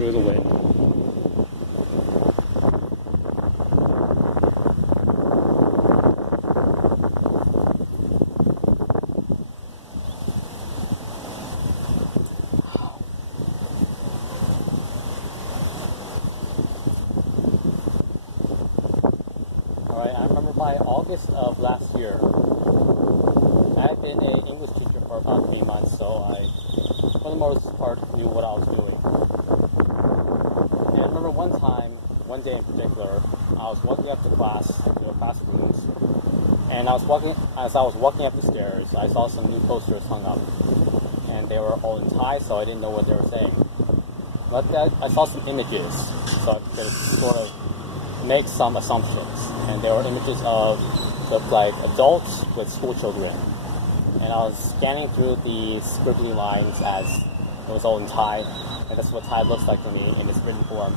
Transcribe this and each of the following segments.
through the wind. Alright, I remember by August of last year, I had been an English teacher for about 3 months, so I, for the most part, knew what I was doing. And I remember one day in particular, I was walking up to class, to the classrooms, and as I was walking up the stairs, I saw some new posters hung up, and they were all in Thai, so I didn't know what they were saying. But I saw some images, so I could sort of make some assumptions, and there were images of looked like adults with school children, and I was scanning through the scribbly lines as it was all in Thai, and that's what Thai looks like to me in its written form.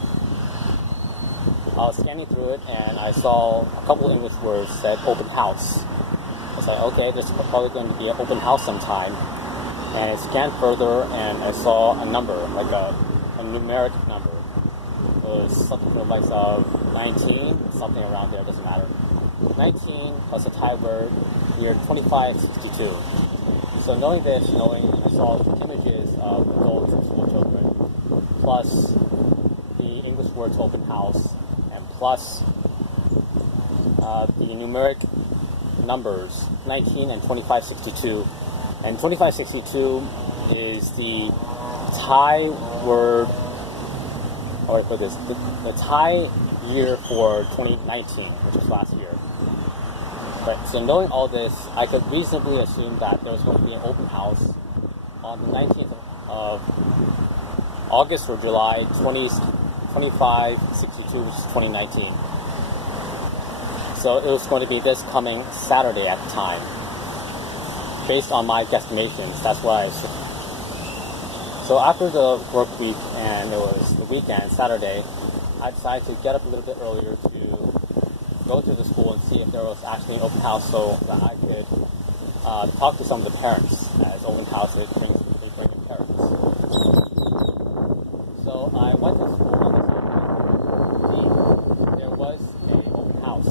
I was scanning through it, and I saw a couple English words said open house. I was like, okay, there's probably going to be an open house sometime, and I scanned further, and I saw a number, like a numeric number. It was something for the likes of 19, something around there, doesn't matter. 19 plus a Thai word near 2562. So knowing this, I saw images of adults and school children, plus the English words open house, and plus the numeric numbers 19 and 2562. And 2562 is the Thai word, how do I put this? The Thai year for 2019, which is last year. But so knowing all this, I could reasonably assume that there was going to be an open house on the 19th of August or July 2562, which is 2019. So it was going to be this coming Saturday at the time. Based on my guesstimations, that's what I assumed. So after the work week, and it was the weekend, Saturday, I decided to get up a little bit earlier to go to the school and see if there was actually an open house so that I could talk to some of the parents, as open houses bring in parents. So I went to school on this evening. There was an open house.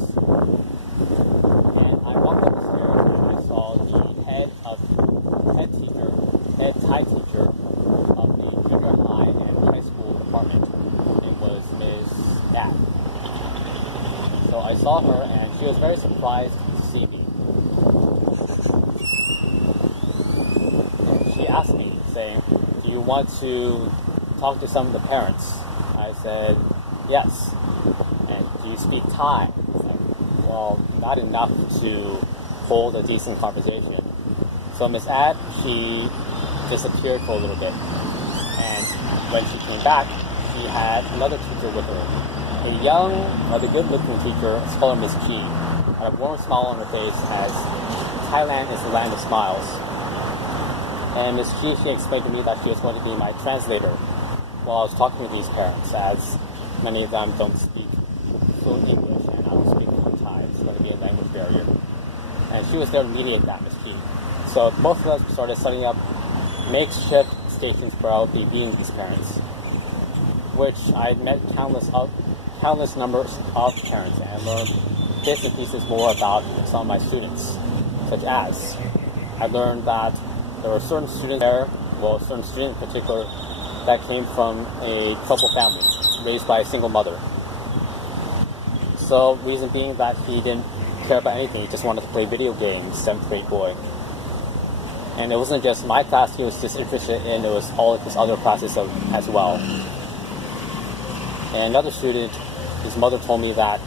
And I walked up the stairs and I saw the head Thai teacher of the junior high and high school department. It was Ms. Nat. So I saw her, and she was very surprised to see me. And she asked me, saying, "Do you want to talk to some of the parents?" I said, "Yes." "And do you speak Thai?" I said, "Well, not enough to hold a decent conversation." So Miss Ad, she disappeared for a little bit. And when she came back, she had another teacher with her. A young, rather good-looking teacher, let's call her Miss G, had a warm smile on her face as Thailand is the land of smiles. And Miss G, she explained to me that she was going to be my translator while I was talking to these parents, as many of them don't speak fluent English, and I was speaking Thai. It's going to be a language barrier. And she was there to mediate that, Miss G. So both of us started setting up makeshift stations where I would be meeting these parents, which I met countless numbers of parents and learned bits and pieces more about some of my students, such as I learned that there were certain students there, well, a certain student in particular, that came from a troubled family, raised by a single mother. So, reason being that he didn't care about anything, he just wanted to play video games, 7th grade boy. And it wasn't just my class he was just interested in, it was all of his other classes as well. And another student, his mother told me that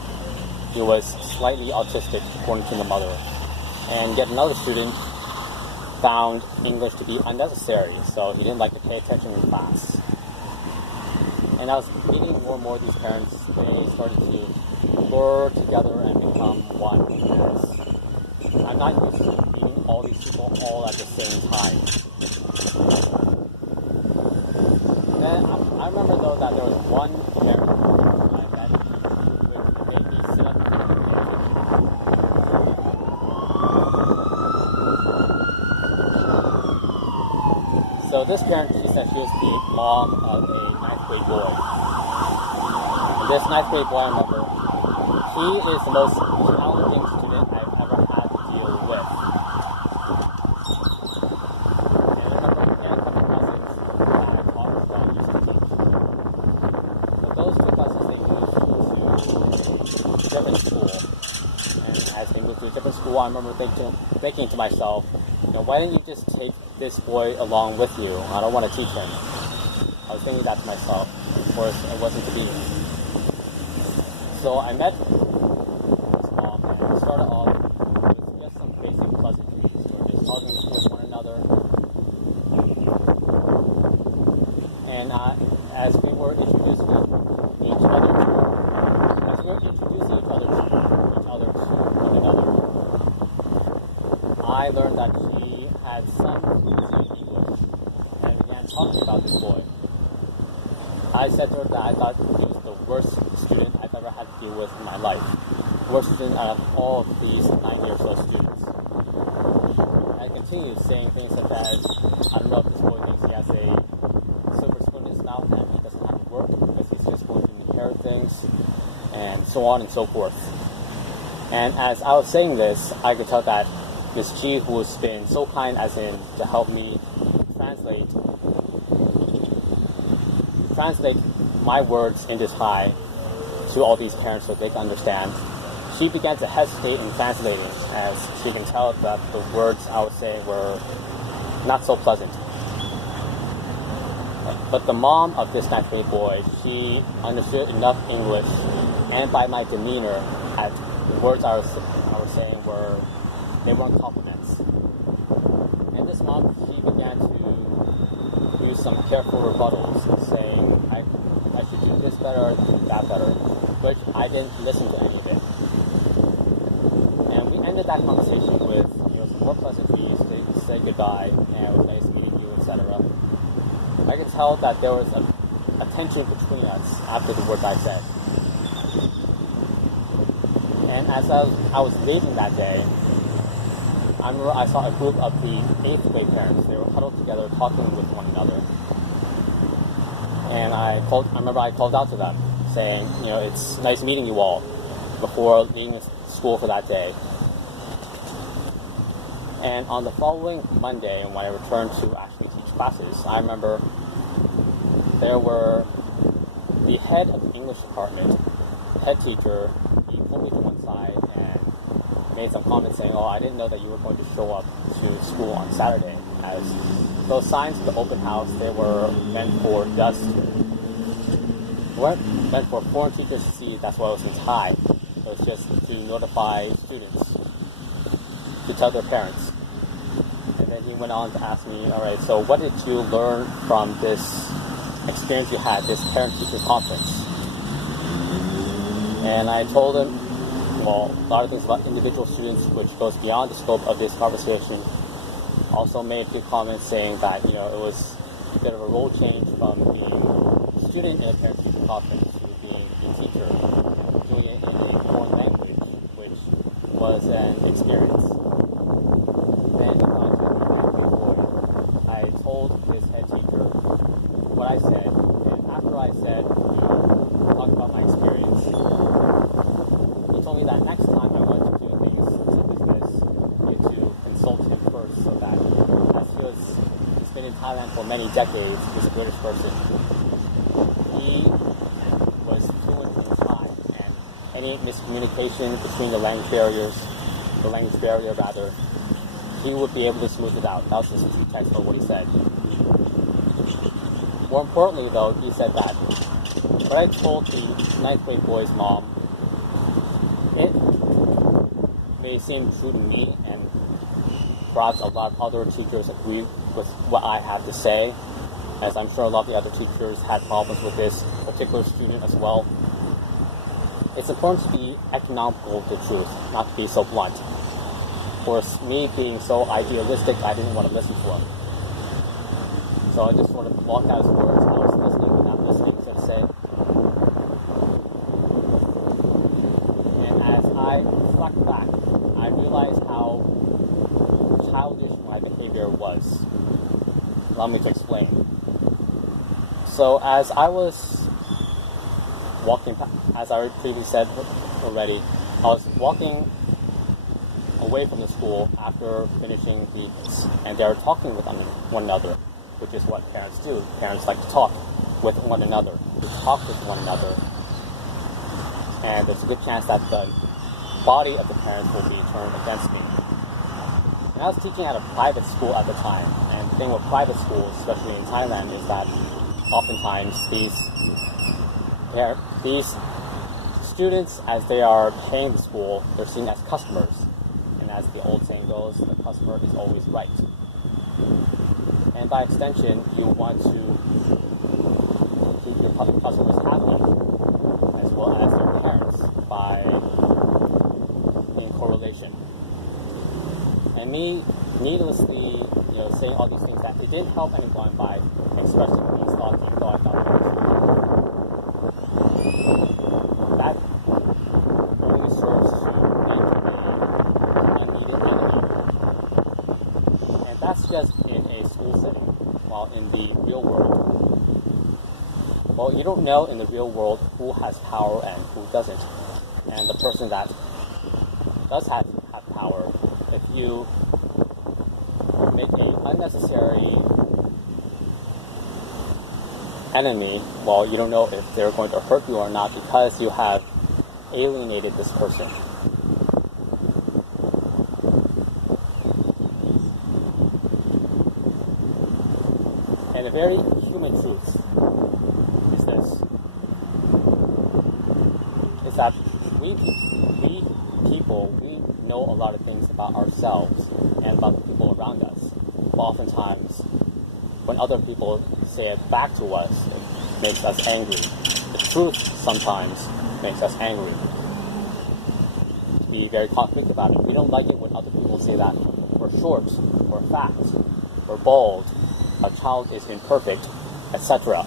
he was slightly autistic, according to the mother. And yet another student found English to be unnecessary, so he didn't like to pay attention in class. And I was meeting more and more of these parents. They started to blur together and become one. I'm not used to meeting all these people all at the same time. Then I remember though that there was one parent I met which made me sit up and so this parent, she said she was the mom of a 9th ninth grade boy. And this ninth grade boy, I remember, he is the most challenging student I've ever had to deal with. And I remember he had a couple cousins that I taught before I used to teach. But those two cousins, they moved to a different school. And as they moved to a different school, I remember thinking to myself, why didn't you just take this boy along with you? I don't want to teach him. I was thinking that to myself. Of course, it wasn't to be. So I met his mom, and we started off with just some basic pleasantries. We were just talking with one another. And as we were introducing each other to one another, I learned that she had some English and began talking about this boy. I said to her that I thought he was the worst student I've ever had to deal with in my life. Worst student out of all of these 90 or so students. I continued saying things such as, I don't know if this boy thinks he has a silver spoon in his mouth and he doesn't have to work because he's just going to inherit things, and so on and so forth. And as I was saying this, I could tell that Miss G, who has been so kind as in to help me translate my words in this Thai to all these parents so they can understand, she began to hesitate in translating as she can tell that the words I was saying were not so pleasant. But the mom of this ninth grade boy, she understood enough English, and by my demeanor, at the words I was saying they weren't compliments. And this month, she began to use some careful rebuttals, saying, I should do this better, that better, which I didn't listen to any of it. And we ended that conversation with some more pleasantries to say goodbye, and it was nice meeting you, etc. I could tell that there was a tension between us after the words I said. And as I was leaving that day, I remember I saw a group of the 8th grade parents. They were huddled together talking with one another. And I remember I called out to them saying, it's nice meeting you all before leaving school for that day. And on the following Monday, when I returned to actually teach classes, I remember there were the head of the English department, head teacher. He pulled me to one side and made some comments saying, I didn't know that you were going to show up to school on Saturday, as those signs of the open house, they were meant for weren't meant for foreign teachers to see. That's why it was in Thai. It was just to notify students, to tell their parents. And then he went on to ask me, all right, so what did you learn from this experience you had, this parent-teacher conference? And I told him, a lot of things about individual students, which goes beyond the scope of this conversation. Also made a few comments saying that, it was a bit of a role change from being a student in a parent-teacher conference to being a teacher, doing it in a foreign language, which was an experience. Then, I told his head teacher what I said, and after I said, talk about my experience, he told me that next time I want to do things such as this, you to consult him first, so that as he's been in Thailand for many decades, he's a British person, he was fluent in Thai, and any miscommunication between the language barrier, he would be able to smooth it out. That was just a text for what he said. More importantly, though, he said that what I told the 9th grade boy's mom, it may seem true to me, and perhaps a lot of other teachers agree with what I have to say, as I'm sure a lot of the other teachers had problems with this particular student as well. It's important to be economical with the truth, not to be so blunt. Of course, me being so idealistic, I didn't want to listen to him. So I just sort of walked out his words. I was listening but not listening, so to say. And as I reflect back, I realized how childish my behavior was. Allow me to explain. So as I was walking, as I previously said already, I was walking away from the school after finishing the, and they were talking with one another, which is what parents do. Parents like to talk with one another, to talk with one another, and there's a good chance that the body of the parents will be turned against me. And I was teaching at a private school at the time, and the thing with private schools, especially in Thailand, is that oftentimes these students, as they are paying the school, they're seen as customers. And as the old saying goes, the customer is always right. And by extension, you want to keep your customers happy, as well as their parents, by in correlation. And me needlessly, saying all these things that it didn't help anyone by expressing these thoughts, even though I thought it was that only serves to make an unneeded enemy. And that's just in a school setting. While in the real world, well, you don't know in the real world who has power and who doesn't. And the person that does have power, if you make an unnecessary enemy, well, you don't know if they're going to hurt you or not because you have alienated this person. And a very human truth is this, is that we people, we know a lot of things about ourselves and about the people around us. But oftentimes, when other people say it back to us, it makes us angry. The truth sometimes makes us angry. To be very concrete about it, we don't like it when other people say that we're short, we're fat, we're bald, our child is imperfect, etc.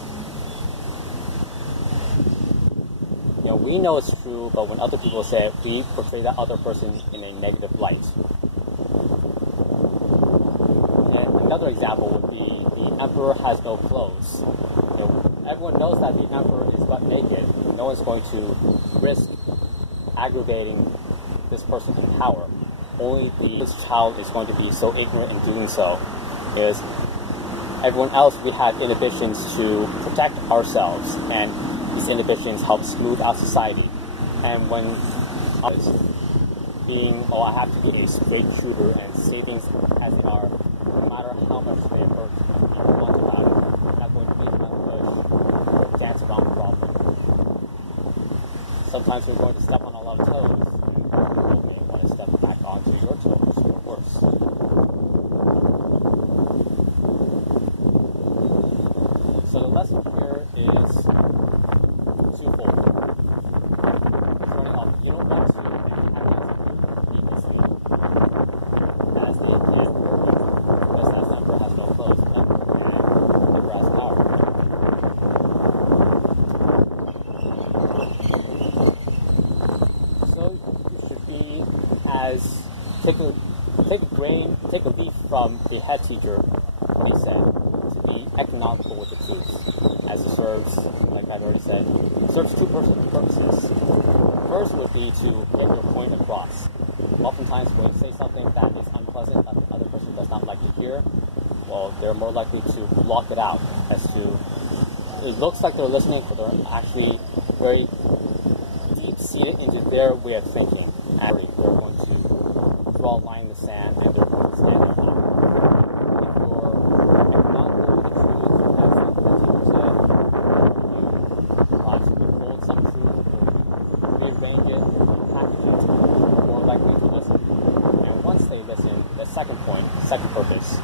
We know it's true, but when other people say it, we portray that other person in a negative light. And another example would be the emperor has no clothes. Everyone knows that the emperor is butt naked. No one's going to risk aggravating this person in power. Only this child is going to be so ignorant in doing so, because everyone else, we have inhibitions to protect ourselves, and these inhibitions help smooth out society. And when I was being, I have to be a straight shooter and say things as they are, no matter how much they hurt people want about it, that would beat my push or dance around the problem. Sometimes we're going to step on a lot of toes, you may want to step back onto your toes or worse. So the lesson here is twofold. Starting off, you don't want to antagonize needlessly, as the emperor, because that emperor has no clothes, the emperor has power. So you should be as take a leaf from the head teacher, what he said, to be economical with the truth, as it serves, like I've already said, serves two purposes. First would be to get your point across. Oftentimes when you say something that is unpleasant that the other person does not like to hear, well, they're more likely to block it out, as to, it looks like they're listening, but they're actually very deep-seated into their way of thinking. And they're going to draw a line in the sand, and they're going to stand there. If you're economical with the truth, as the teacher said, or you withhold some truth, or rearrange it, package it, more likely to listen. And once they listen, the second purpose,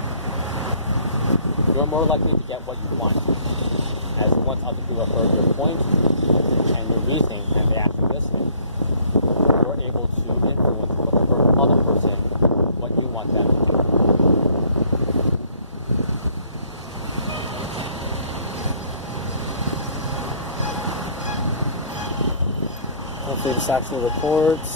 you're more likely to get what you want. As once other people have heard your point and your reasoning, and they actually listen, you're able to influence the other person what you want them to do. Hopefully this actually records.